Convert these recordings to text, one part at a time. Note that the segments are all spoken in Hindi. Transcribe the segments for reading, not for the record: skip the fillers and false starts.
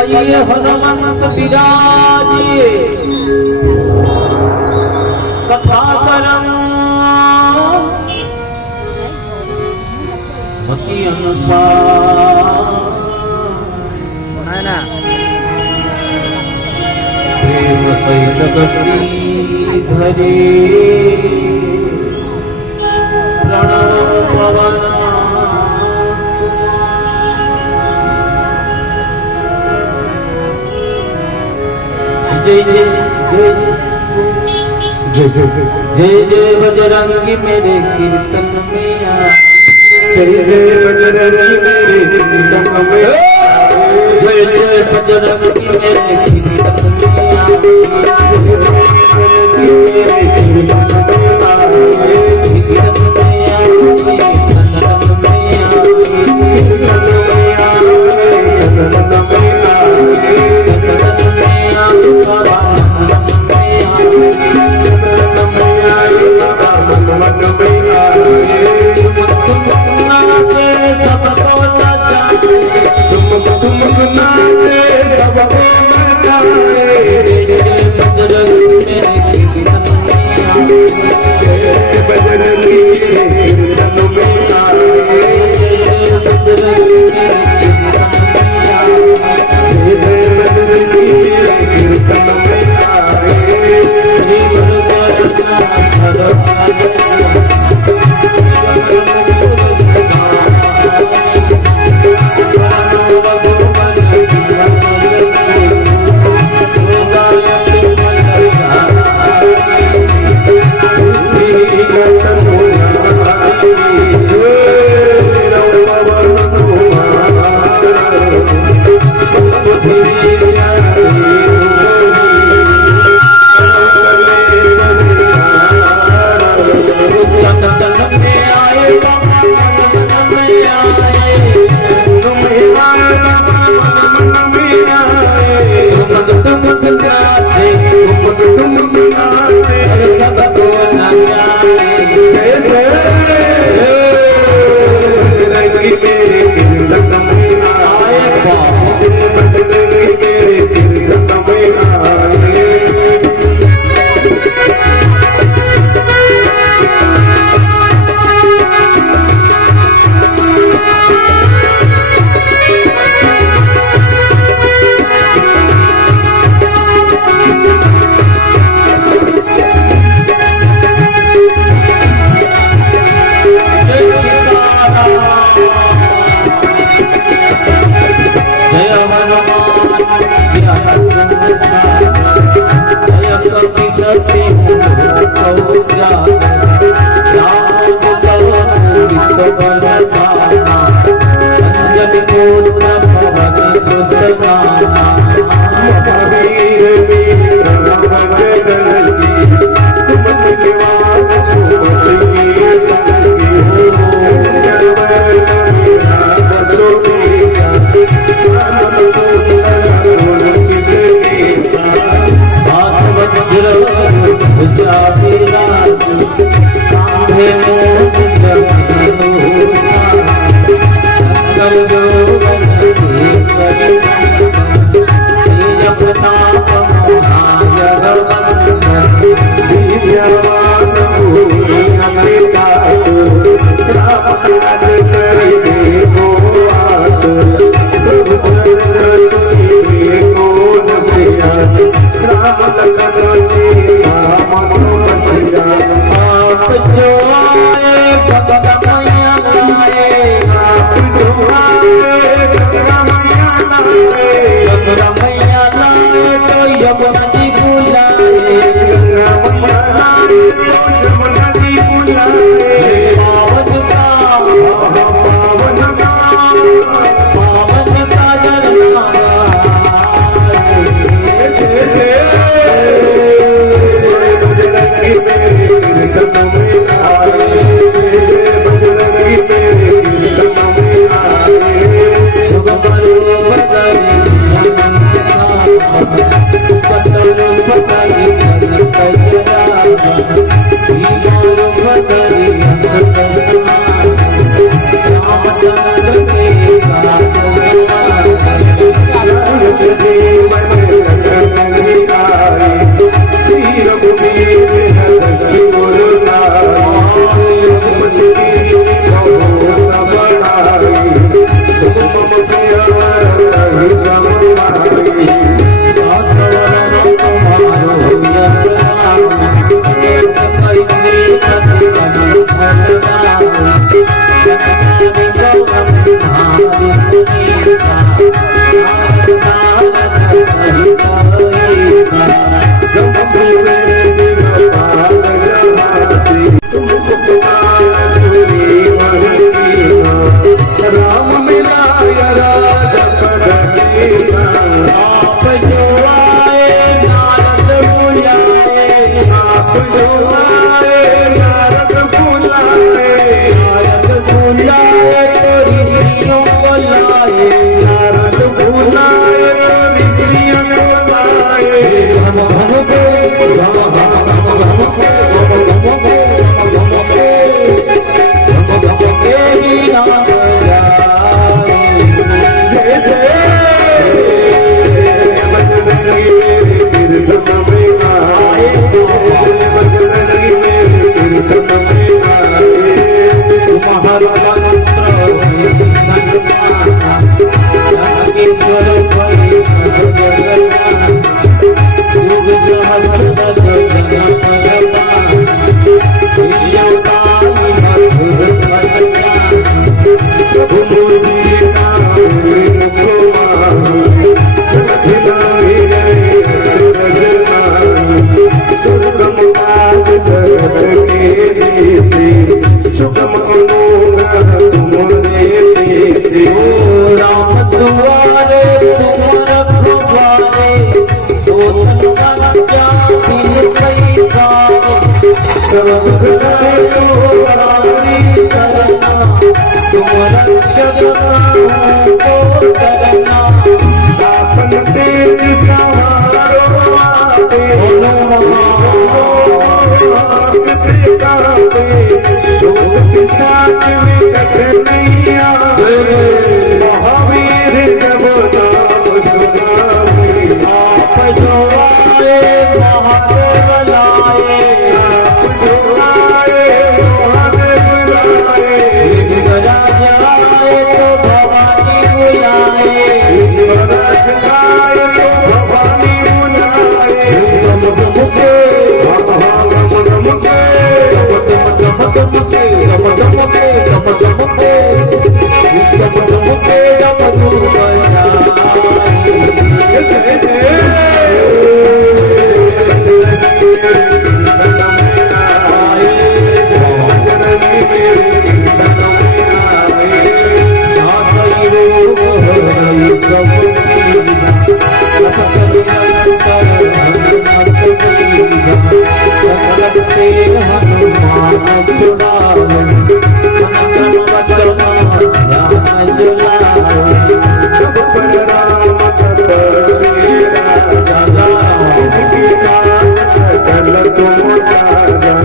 कहिए हनुमंत विराजिए कथा करम मति अनुसार प्रेम सहित गति धरे प्रणव पवन जय जय जय जय जय जय बजरंगी मेरे कीर्तन में आ जय जय बजरंगी मेरे कीर्तन में जय जय बजरंगी मेरे कीर्तन में आ मेरे कीर्तन में आए कीर्तन में आ कीर्तन में आ कीर्तन में आए कीर्तन में तीर्थ में आए बजरंगी मेरे तीर्थ में आए सुगम अनुगा तुम्हारे देते राम तुम्हारे तुम रखवारे दो तन क्या दिन पैसा सब लो रामी सरना तुम रक्षक को करना आपन तेज सवारो आते साथ विकट नहीं आवे महावीर जब नाम सुनावे आप जो आए महादेव लाए आप जो आए महादेव लाए लिंगराज आए तो भवानी बुलाए लिंगराज आए तो भवानी बुलाए गम गम के सब पर राम तपस्वी राजा जिनकी जान सकल तुम सागर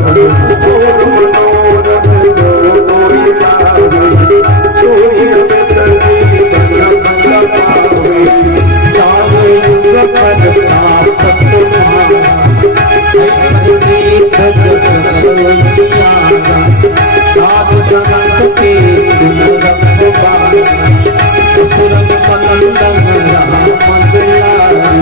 मनोरथ जो कोई लावे सोई जीवन बन पावे चाहे जगत ताप साधु जगत के सुरन कंदन राम दुलारी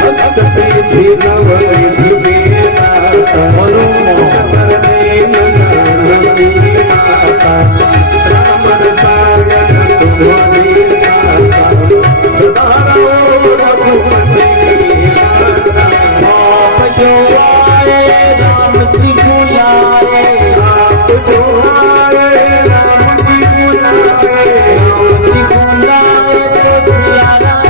हस्त सिद्धि नवनिधि के दाता करने नंदी माता राम सायन तुम्हारी माता सदा रहो रघुपति की माता आप जो आए राम जी बुलाए आप जो आए राम जी बुलाए राम जी बुलाए तो सिया राम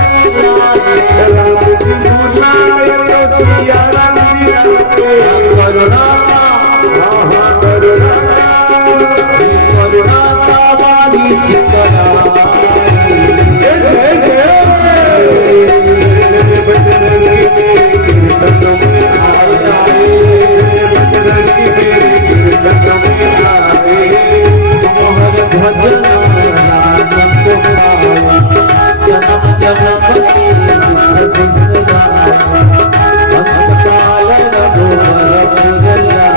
लाए राम जी बुलाए तो सिया राम जी आए करुणा करुणा करुणा वाली शिकरा जय जय बजरंगी मेरे कीर्तन में आए बजरंगी मेरे कीर्तन में आए मोहर भजन राम को पावा जन्म जन्म की दुख बिसरावा अंत काल रघुवर पुरला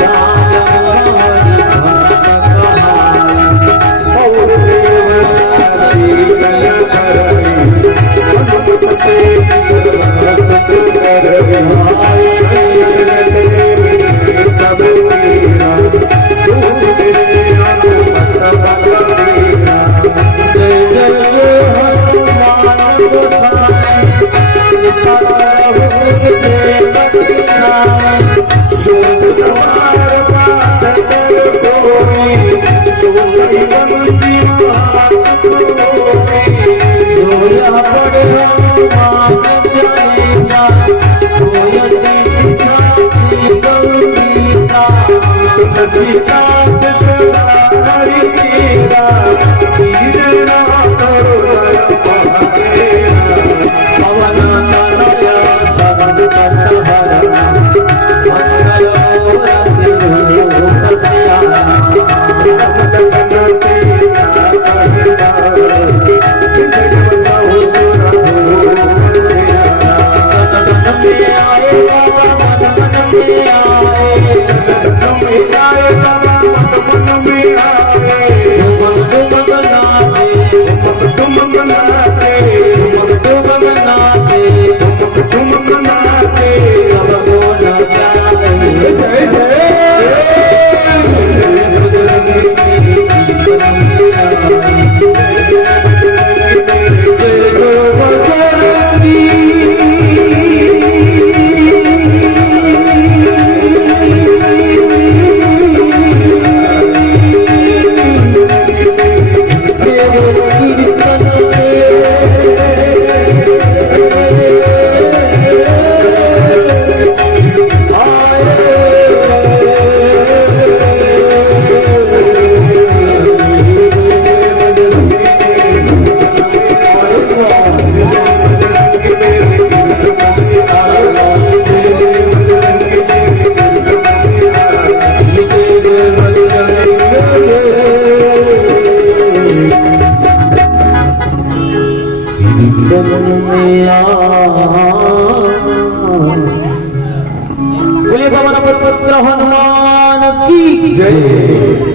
जान हरि भक्त कहानी और देवतारी कल करई अनुपत से सर्वत करई सब तेरा तू तेरे अनुपत बल तेरा जय जय हनुमान गोसाई कृपा करो जय बख्शिनाई तुम्हार पाद कर कोई सोई बंदी महापुरोई सोया बड़े हनुमान जाएगा सोया शिक्षा की गौरीता सीता से सदा हरि तेरा तीर ना करो महादेवा पवन तनया सबन कटहरा मंगल मूर्ति रूप सियारा लखन सीता कहना जिंदगी बसाओ सुरा हो सिया बोलिए पवन पुत्र हनुमान की जय